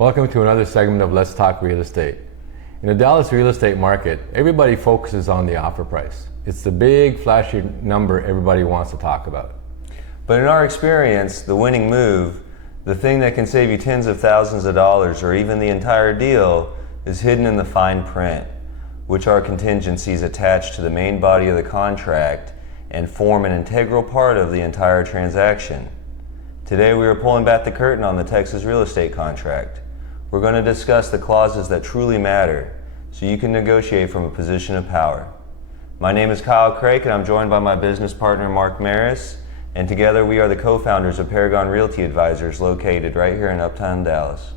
Welcome to another segment of Let's Talk Real Estate. In the Dallas real estate market, everybody focuses on the offer price. It's the big, flashy number everybody wants to talk about. But in our experience, the winning move, the thing that can save you tens of thousands of dollars or even the entire deal, is hidden in the fine print, which are contingencies attached to the main body of the contract and form an integral part of the entire transaction. Today we are pulling back the curtain on the Texas real estate contract. We're going to discuss the clauses that truly matter so you can negotiate from a position of power. My name is Kyle Kreick and I'm joined by my business partner Mark Meras, and together we are the co-founders of Paragon Realty Advisors located right here in Uptown Dallas.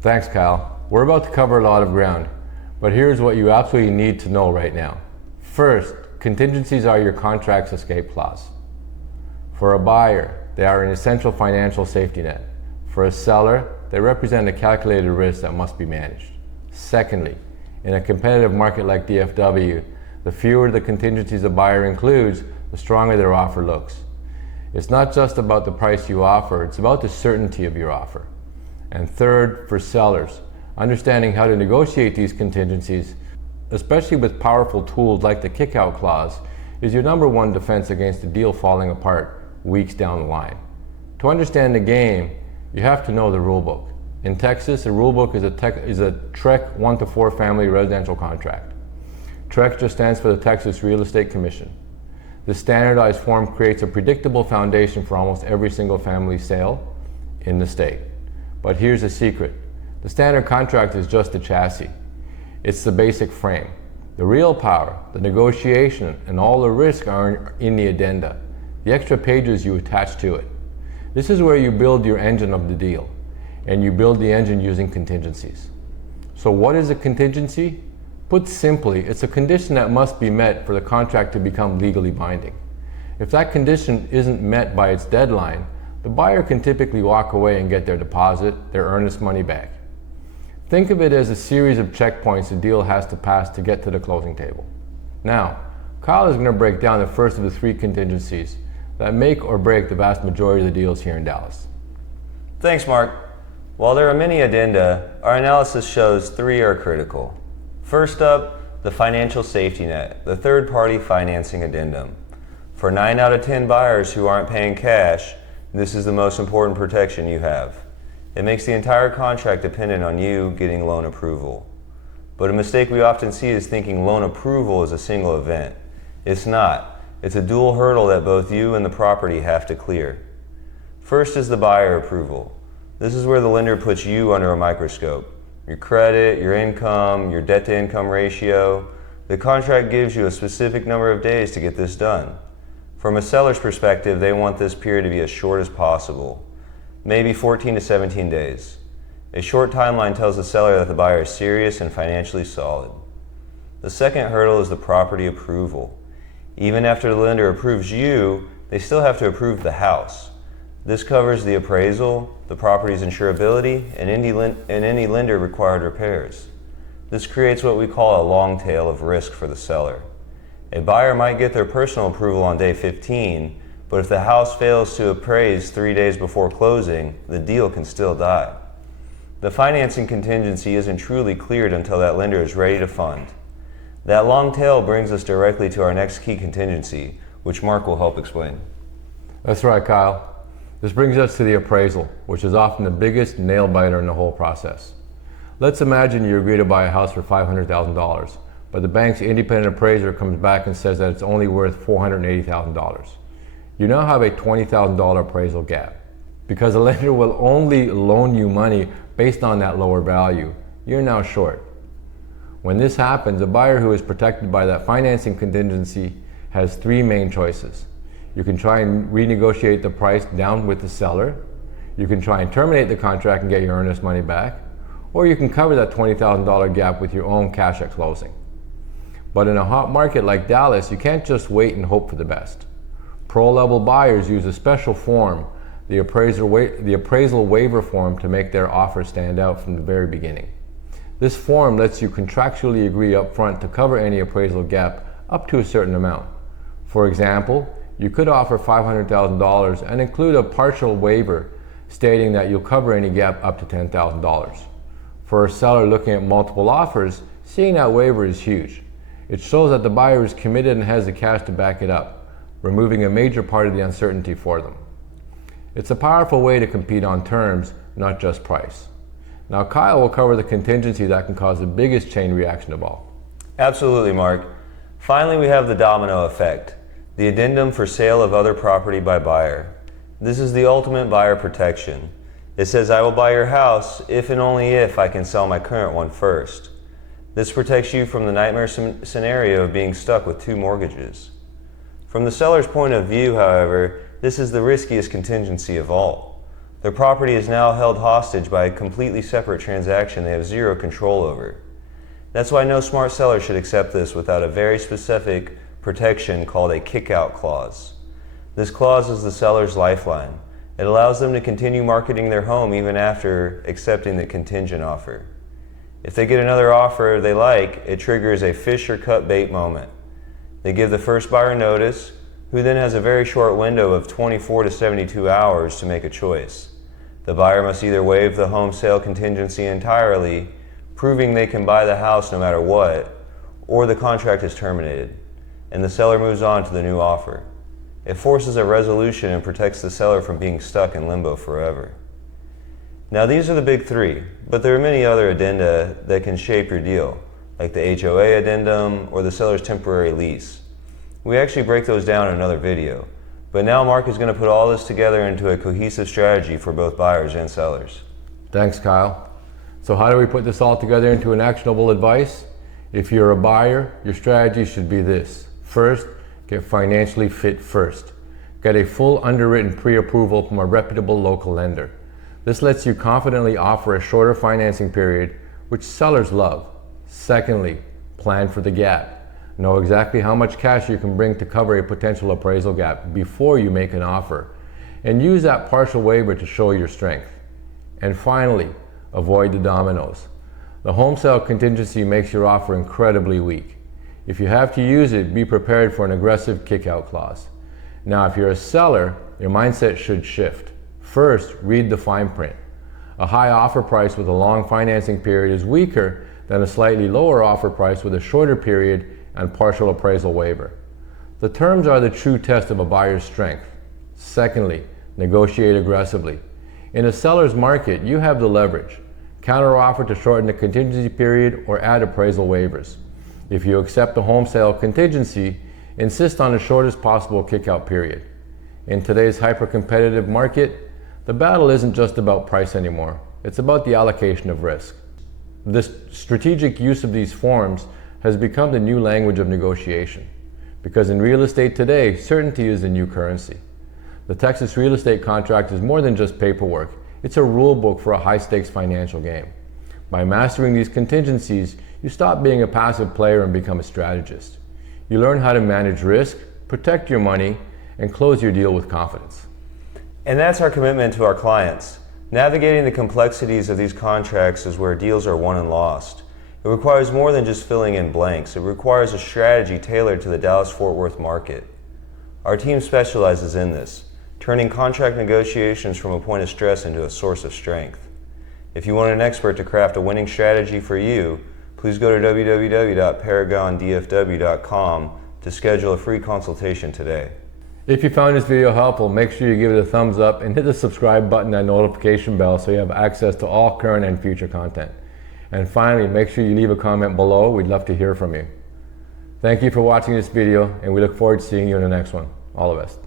Thanks, Kyle. We're about to cover a lot of ground, but here's what you absolutely need to know right now. First, contingencies are your contract's escape clause. For a buyer, they are an essential financial safety net. For a seller, they represent a calculated risk that must be managed. Secondly, in a competitive market like DFW, the fewer the contingencies a buyer includes, the stronger their offer looks. It's not just about the price you offer, it's about the certainty of your offer. And third, for sellers, understanding how to negotiate these contingencies, especially with powerful tools like the kick-out clause, is your number one defense against the deal falling apart weeks down the line. To understand the game, you have to know the rule book. In Texas, a rule book is a TREC 1 to 4 family residential contract. TREC just stands for the Texas Real Estate Commission. The standardized form creates a predictable foundation for almost every single family sale in the state. But here's the secret. The standard contract is just the chassis. It's the basic frame. The real power, the negotiation, and all the risk are in the addenda, the extra pages you attach to it. This is where you build your engine of the deal, and you build the engine using contingencies. So what is a contingency? Put simply, it's a condition that must be met for the contract to become legally binding. If that condition isn't met by its deadline, the buyer can typically walk away and get their deposit, their earnest money back. Think of it as a series of checkpoints the deal has to pass to get to the closing table. Now, Kyle is going to break down the first of the 3 contingencies that make or break the vast majority of the deals here in Dallas. Thanks, Mark. While there are many addenda, our analysis shows 3 are critical. First up, the financial safety net, the third-party financing addendum. For 9 out of 10 buyers who aren't paying cash, this is the most important protection you have. It makes the entire contract dependent on you getting loan approval. But a mistake we often see is thinking loan approval is a single event. It's not. It's a dual hurdle that both you and the property have to clear. First is the buyer approval. This is where the lender puts you under a microscope. Your credit, your income, your debt-to-income ratio. The contract gives you a specific number of days to get this done. From a seller's perspective, they want this period to be as short as possible, maybe 14 to 17 days. A short timeline tells the seller that the buyer is serious and financially solid. The second hurdle is the property approval. Even after the lender approves you, they still have to approve the house. This covers the appraisal, the property's insurability, and any lender-required repairs. This creates what we call a long tail of risk for the seller. A buyer might get their personal approval on day 15, but if the house fails to appraise 3 days before closing, the deal can still die. The financing contingency isn't truly cleared until that lender is ready to fund. That long tail brings us directly to our next key contingency, which Mark will help explain. That's right, Kyle. This brings us to the appraisal, which is often the biggest nail biter in the whole process. Let's imagine you agree to buy a house for $500,000, but the bank's independent appraiser comes back and says that it's only worth $480,000. You now have a $20,000 appraisal gap. Because the lender will only loan you money based on that lower value, you're now short. When this happens, a buyer who is protected by that financing contingency has 3 main choices. You can try and renegotiate the price down with the seller, you can try and terminate the contract and get your earnest money back, or you can cover that $20,000 gap with your own cash at closing. But in a hot market like Dallas, you can't just wait and hope for the best. Pro-level buyers use a special form, the appraisal waiver form, to make their offer stand out from the very beginning. This form lets you contractually agree up front to cover any appraisal gap up to a certain amount. For example, you could offer $500,000 and include a partial waiver stating that you'll cover any gap up to $10,000. For a seller looking at multiple offers, seeing that waiver is huge. It shows that the buyer is committed and has the cash to back it up, removing a major part of the uncertainty for them. It's a powerful way to compete on terms, not just price. Now Kyle will cover the contingency that can cause the biggest chain reaction of all. Absolutely, Mark. Finally, we have the domino effect, the addendum for sale of other property by buyer. This is the ultimate buyer protection. It says, I will buy your house if and only if I can sell my current one first. This protects you from the nightmare scenario of being stuck with two mortgages. From the seller's point of view, however, this is the riskiest contingency of all. Their property is now held hostage by a completely separate transaction they have zero control over. That's why no smart seller should accept this without a very specific protection called a kick-out clause. This clause is the seller's lifeline. It allows them to continue marketing their home even after accepting the contingent offer. If they get another offer they like, it triggers a fish or cut bait moment. They give the first buyer notice, who then has a very short window of 24 to 72 hours to make a choice. The buyer must either waive the home sale contingency entirely, proving they can buy the house no matter what, or the contract is terminated, and the seller moves on to the new offer. It forces a resolution and protects the seller from being stuck in limbo forever. Now these are the big three, but there are many other addenda that can shape your deal, like the HOA addendum or the seller's temporary lease. We actually break those down in another video, but now Mark is going to put all this together into a cohesive strategy for both buyers and sellers. Thanks, Kyle. So how do we put this all together into an actionable advice? If you're a buyer, your strategy should be this. First, get financially fit first. Get a full underwritten pre-approval from a reputable local lender. This lets you confidently offer a shorter financing period, which sellers love. Secondly, plan for the gap. Know exactly how much cash you can bring to cover a potential appraisal gap before you make an offer, and use that partial waiver to show your strength. And finally, avoid the dominoes. The home sale contingency makes your offer incredibly weak. If you have to use it, be prepared for an aggressive kick-out clause. Now, if you're a seller, your mindset should shift. First, read the fine print. A high offer price with a long financing period is weaker than a slightly lower offer price with a shorter period and partial appraisal waiver. The terms are the true test of a buyer's strength. Secondly, negotiate aggressively. In a seller's market, you have the leverage. Counteroffer to shorten the contingency period or add appraisal waivers. If you accept the home sale contingency, insist on the shortest possible kick-out period. In today's hyper-competitive market, the battle isn't just about price anymore. It's about the allocation of risk. The strategic use of these forms has become the new language of negotiation, because in real estate today, certainty is the new currency. The Texas real estate contract is more than just paperwork. It's a rule book for a high-stakes financial game. By mastering these contingencies, you stop being a passive player and become a strategist. You learn how to manage risk, protect your money, and close your deal with confidence. And that's our commitment to our clients. Navigating the complexities of these contracts is where deals are won and lost. It requires more than just filling in blanks. It requires a strategy tailored to the Dallas-Fort Worth market. Our team specializes in this, turning contract negotiations from a point of stress into a source of strength. If you want an expert to craft a winning strategy for you, please go to www.paragondfw.com to schedule a free consultation today. If you found this video helpful, make sure you give it a thumbs up and hit the subscribe button and notification bell so you have access to all current and future content. And finally, make sure you leave a comment below. We'd love to hear from you. Thank you for watching this video, and we look forward to seeing you in the next one. All the best.